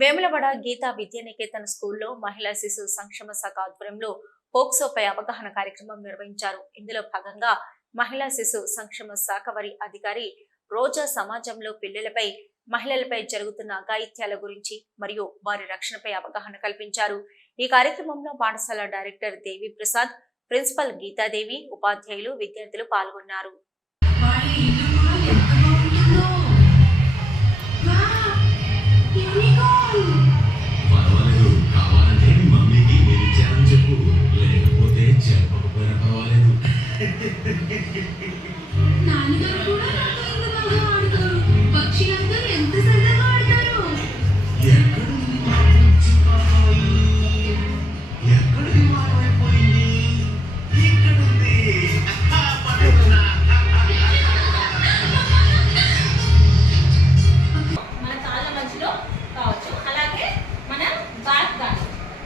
వేములవాడ గీతా విద్యానికేతన్ స్కూల్లో మహిళా శిశు సంక్షేమ శాఖ ఆధ్వర్యంలో పోక్సోపై అవగాహన కార్యక్రమం నిర్వహించారు. ఇందులో భాగంగా మహిళా శిశు సంక్షేమ శాఖ వారి అధికారి రోజా సమాజంలో పిల్లలపై మహిళలపై జరుగుతున్న అఘాయిత్యాల గురించి మరియు వారి రక్షణపై అవగాహన కల్పించారు. ఈ కార్యక్రమంలో పాఠశాల డైరెక్టర్ దేవి ప్రసాద్ ప్రిన్సిపల్ గీతాదేవి ఉపాధ్యాయులు విద్యార్థులు పాల్గొన్నారు.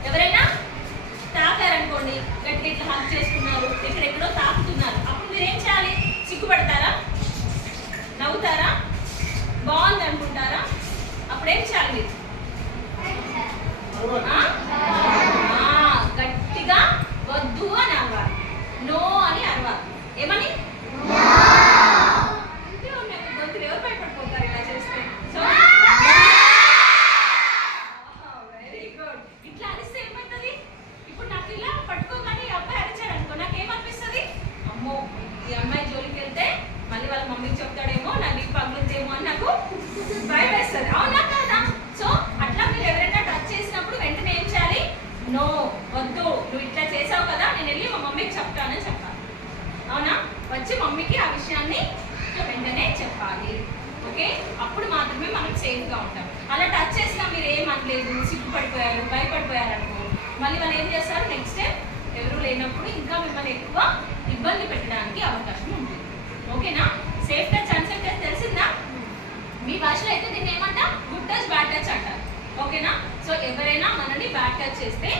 ఎవరైనా తాకారనుకోండి గట్టి ఇట్లా హక్ చేసుకున్నారు ఎక్కడెక్కడో చేయాలి? మీరు గట్టిగా వద్దు అని అరవాలి. నో అని అరవాలి. ఏమని? మళ్ళీ వాళ్ళ మమ్మీకి చెప్తాడేమో నా నీకు పగులుతుందేమో అని నాకు భయం వేస్తుంది అవునా కాదా సో అట్లా మీరు ఎవరైనా టచ్ చేసినప్పుడు వెంటనే ఏం చేయాలి నో వద్దు నువ్వు ఇట్లా చేసావు కదా నేను వెళ్ళి మా మమ్మీకి చెప్తానని చెప్పాలి అవునా వచ్చి మమ్మీకి ఆ విషయాన్ని వెంటనే చెప్పాలి. ఓకే? అప్పుడు మాత్రమే మనం సేఫ్గా ఉంటాం. అలా టచ్ చేసినా మీరు ఏం అనలేదు సిగ్గుపడిపోయారు భయపడిపోయారు అనుకో మళ్ళీ వాళ్ళు ఏం చేస్తారు? నెక్స్ట్ టైం ఎవరు లేనప్పుడు ఇంకా మిమ్మల్ని ఎక్కువ ఇబ్బంది పెట్టడానికి అవకాశం ఉంటుంది. ఓకేనా? సేఫ్ టచ్ అన్సేఫ్ టచ్ తెలిసిందా? మీ భాషలో అయితే దీన్ని ఏమంటాం? గుడ్ టచ్ బ్యాడ్ టచ్ అంటారు. ఓకేనా? సో ఎవరైనా మనల్ని బ్యాడ్ టచ్ చేస్తే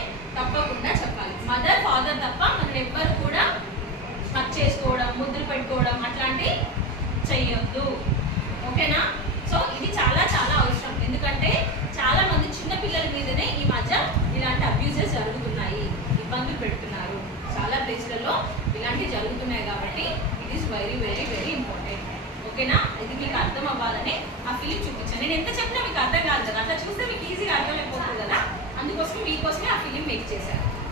ముద్దులు పెట్టుకోవడం అట్లాంటివి చెయ్యొద్దు. ఓకేనా? సో ఇది చాలా చాలా అవసరం. ఎందుకంటే చాలా మంది చిన్న పిల్లల మీదనే ఈ మధ్య ఇలాంటి అబ్యూజెస్ జరుగుతున్నాయి. ఇబ్బందులు పెడుతున్నారు. చాలా ప్లేస్లలో ఇలాంటివి జరుగుతున్నాయి కాబట్టి it is very very very important ఓకేనా? ఇది మీకు అర్థం అవ్వాలని ఆ ఫిలిం చూపించాను. నేను ఎంత చెప్పినా మీకు అర్థం కాదు కదా. అట్లా చూస్తే మీకు ఈజీగా అర్థమైపోతుంది కదా. అందుకోసం మీకోసమే ఆ ఫిలిం మేక్ చేశాను.